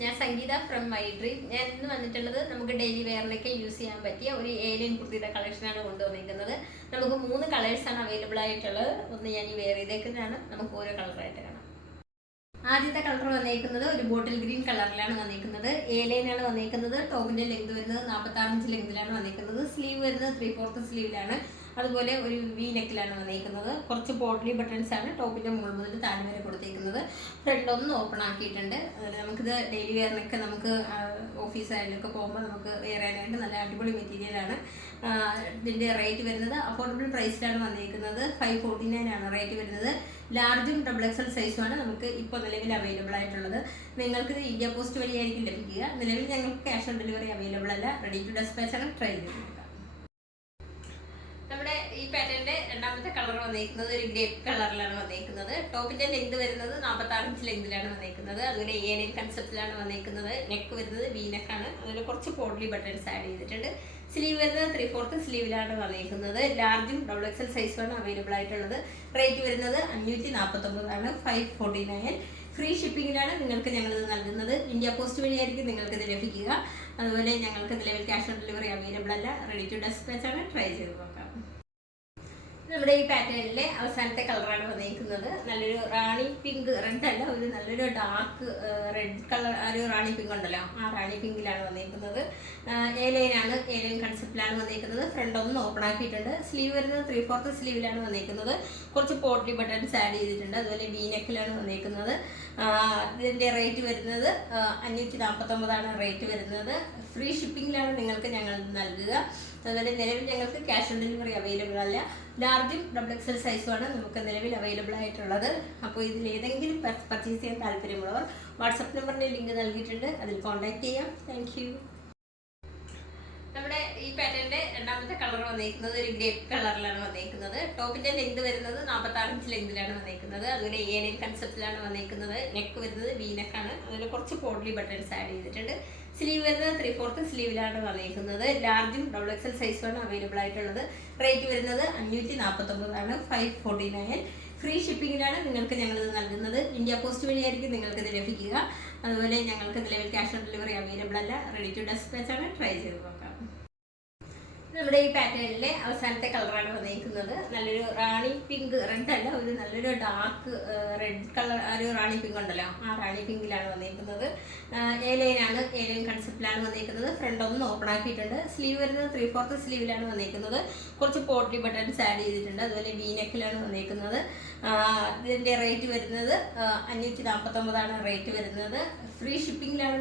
ഞാൻ സംഗീത from my dream. ഞാൻ ഇന്ന് വന്നിട്ടുള്ളത് നമുക്ക് ഡെയിലി വെയറിലൊക്കെ യൂസ് ചെയ്യാൻ പറ്റിയ ഒരു ഏലിയൻ കുർത്തിയുടെ കളക്ഷനാണ് കൊണ്ടുവന്നിരിക്കുന്നത്. നമുക്ക് 3 കളേഴ്സാണ് അവൈലബിൾ ആയിട്ടുള്ളത്. ഒന്ന് ഞാൻ ഈ വെയർ ചെയ്തേക്കുന്നതാണ്. നമുക്ക് ഓരോ കളറായിട്ട് കാണാം. ആദ്യത്തെ കളർ വന്നേക്കുന്നത് ഒരു ബോട്ടിൽ ഗ്രീൻ കളറിലാണ് വന്നേക്കുന്നത്. ഏലൈനാണ് വന്നേക്കുന്നത്. ടോപ്പിന്റെ ലെങ്ത് വരുന്നത് 46 ഇഞ്ച് ലെങ്തിലാണ് വന്നേക്കുന്നത്. സ്ലീവ് വരുന്നത് 3/4 സ്ലീവിലാണ്. അതുപോലെ ഒരു വി നെക്കിലാണ് വന്നേക്കുന്നത്. കുറച്ച് പോട്ട്ലി ബട്ടൺസ് ആണ് ടോപ്പിന്റെ മുകൾ മുതൽ താഴെ വരെ കൊടുത്തേക്കുന്നത്. ഫ്രണ്ട് ഒന്ന് ഓപ്പൺ ആക്കിയിട്ടുണ്ട്. നമുക്കിത് ഡെയിലി വെയറിനൊക്കെ നമുക്ക് ഓഫീസ് ആയാലൊക്കെ പോകുമ്പോൾ നമുക്ക് വെയർ ചെയ്യാനായിട്ട് നല്ല അടിപൊളി മെറ്റീരിയലാണ്. ഇതിന്റെ റേറ്റ് വരുന്നത് അഫോർഡബിൾ പ്രൈസിലാണ് വന്നേക്കുന്നത്. 549 ആണ് റേറ്റ് വരുന്നത്. ലാർജും XXL സൈസുമാണ് നമുക്ക് ഇപ്പോൾ നിലവിൽ അവൈലബിൾ ആയിട്ടുള്ളത്. നിങ്ങൾക്ക് ഇന്ത്യ പോസ്റ്റ് വഴിയായിരിക്കും ലഭിക്കുക. നിലവിൽ ഞങ്ങൾക്ക് ക്യാഷ് ഓൺ ഡെലിവറി അവൈലബിൾ അല്ല. റെഡി ടു ഡെസ്പാച്ച് ആണ്. ട്രൈ ചെയ്ത് നോക്കാം. നമ്മുടെ ഈ പാറ്റേണിന്റെ രണ്ടാമത്തെ കളർ വന്നേക്കുന്നത് ഒരു ഗ്രേപ്പ് കളറിലാണ് വന്നേക്കുന്നത്. ടോപ്പിന്റെ ലെങ്ത് വരുന്നത് 46 ഇഞ്ച് ലെങ്തിലാണ് വന്നേക്കുന്നത്. അതുപോലെ ഏലിയൻ കൺസെപ്റ്റിലാണ് വന്നേക്കുന്നത്. നെക്ക് വരുന്നത് വി നെക്കാണ്. അതുപോലെ കുറച്ച് പോട്ട്ലി ബട്ടൺസ് ആഡ് ചെയ്തിട്ടുണ്ട്. സ്ലീവ് വരുന്നത് 3/4 സ്ലീവിലാണ് വന്നേക്കുന്നത്. ലാർജും XXL സൈസുമാണ് അവൈലബിൾ ആയിട്ടുള്ളത്. റേറ്റ് വരുന്നത് 549 ആണ്. 549. ഫ്രീ ഷിപ്പിങ്ങിലാണ് നിങ്ങൾക്ക് ഞങ്ങളിത് നൽകുന്നത്. ഇന്ത്യ പോസ്റ്റ് വഴിയായിരിക്കും നിങ്ങൾക്ക് ഇത് ലഭിക്കുക. അതുപോലെ ഞങ്ങൾക്ക് നിലവിൽ ക്യാഷ് ഓൺ ഡെലിവറി അവൈലബിൾ അല്ല. റെഡി ടു ഡെസ്പാച്ച് ആണ്. ട്രൈ ചെയ്ത് നോക്കാം. നമ്മുടെ ഈ പാറ്റേണിലെ അവസാനത്തെ കളറാണ് വന്നിരിക്കുന്നത്. നല്ലൊരു റാണി പിങ്ക്, റെഡ് അല്ല, ഒരു നല്ലൊരു ഡാർക്ക് റെഡ് കളർ, ഒരു റാണി പിങ്ക് ഉണ്ടല്ലോ, ആ റാണി പിങ്കിലാണ് വന്നിരിക്കുന്നത്. ഏലൈനാണ്, ഏലൈൻ കൺസെപ്റ്റിലാണ് വന്നിരിക്കുന്നത്. ഫ്രണ്ട് ഒന്ന് ഓപ്പൺ ആക്കിയിട്ടുണ്ട്. സ്ലീവ് വരുന്നത് 3/4 സ്ലീവിലാണ് വന്നിരിക്കുന്നത്. കുറച്ച് പോട്ട്ലി ബട്ടൺസ് ആഡ് ചെയ്തിട്ടുണ്ട്. അതുപോലെ വി നെക്കിലാണ് വന്നിരിക്കുന്നത്. ഇതിൻ്റെ റേറ്റ് വരുന്നത് 549 ആണ് റേറ്റ് വരുന്നത്. ഫ്രീ ഷിപ്പിങ്ങിലാണ് നിങ്ങൾക്ക് ഞങ്ങൾ നൽകുക. അതുപോലെ നിലവിൽ ഞങ്ങൾക്ക് ക്യാഷ് ഓൺ ഡെലിവറി അവൈലബിൾ അല്ല. ലാർജും XXL സൈസുമാണ് നമുക്ക് നിലവിൽ അവൈലബിൾ ആയിട്ടുള്ളത്. അപ്പോൾ ഇതിൽ ഏതെങ്കിലും പർച്ചേസ് ചെയ്യാൻ താല്പര്യമുള്ളവർ വാട്സപ്പ് നമ്പറിൻ്റെ ലിങ്ക് നൽകിയിട്ടുണ്ട്. അതിൽ കോൺടാക്ട് ചെയ്യാം. Thank you. നമ്മുടെ ഈ പാറ്റേണിന്റെ രണ്ടാമത്തെ കളർ വന്നേക്കുന്നത് ഒരു ഗ്രേപ്പ് കളറിലാണ് വന്നേക്കുന്നത്. ടോപ്പിന്റെ ലെങ്ത് വരുന്നത് 46 ഇഞ്ച് ലെങ്തിലാണ് വന്നേക്കുന്നത്. അതുപോലെ ഏലിയൻ കൺസെപ്റ്റിലാണ് വന്നേക്കുന്നത്. നെക്ക് വരുന്നത് വി നെക്കാണ്. അതുപോലെ കുറച്ച് പോട്ട്ലി ബട്ടൺസ് ആഡ് ചെയ്തിട്ടുണ്ട്. സ്ലീവ് വരുന്നത് 3/4 സ്ലീവിലാണ് വന്നേക്കുന്നത്. ലാർജും XXL സൈസുമാണ് അവൈലബിൾ ആയിട്ടുള്ളത്. റേറ്റ് വരുന്നത് 549 ആണ്. 549. ഫ്രീ ഷിപ്പിങ്ങിലാണ് നിങ്ങൾക്ക് ഞങ്ങളിത് നൽകുന്നത്. ഇന്ത്യ പോസ്റ്റ് വഴിയായിരിക്കും നിങ്ങൾക്ക് ഇത് ലഭിക്കുക. അതുപോലെ ഞങ്ങൾക്ക് നിലവിൽ ക്യാഷ് ഓൺ ഡെലിവറി അവൈലബിൾ അല്ല. റെഡി ടു ഡെസ്പാച്ച് ആണ്. ട്രൈ ചെയ്ത് നോക്കാം. നമ്മുടെ ഈ പാറ്റേണിലെ അവസാനത്തെ കളറാണ് വന്നിരിക്കുന്നത്. നല്ലൊരു റാണി പിങ്ക്, റെഡ് അല്ല, ഒരു നല്ലൊരു ഡാർക്ക് റെഡ് കളർ, ഒരു റാണി പിങ്ക് ഉണ്ടല്ലോ, ആ റാണി പിങ്കിലാണ് വന്നിരിക്കുന്നത്. ഏലൈനാണ്, ഏലൈൻ കൺസെപ്റ്റിലാണ് വന്നിരിക്കുന്നത്. ഫ്രണ്ട് ഒന്ന് ഓപ്പൺ ആക്കിയിട്ടുണ്ട്. സ്ലീവ് വരുന്നത് 3/4 സ്ലീവിലാണ് വന്നിരിക്കുന്നത്. കുറച്ച് പോട്ട്ലി ബട്ടൺസ് ആഡ് ചെയ്തിട്ടുണ്ട്. അതുപോലെ വി നെക്കിലാണ് വന്നിരിക്കുന്നത്. ഇതിൻ്റെ റേറ്റ് വരുന്നത് 549 ആണ് റേറ്റ് വരുന്നത്. ഫ്രീ ഷിപ്പിങ്ങിലാണ്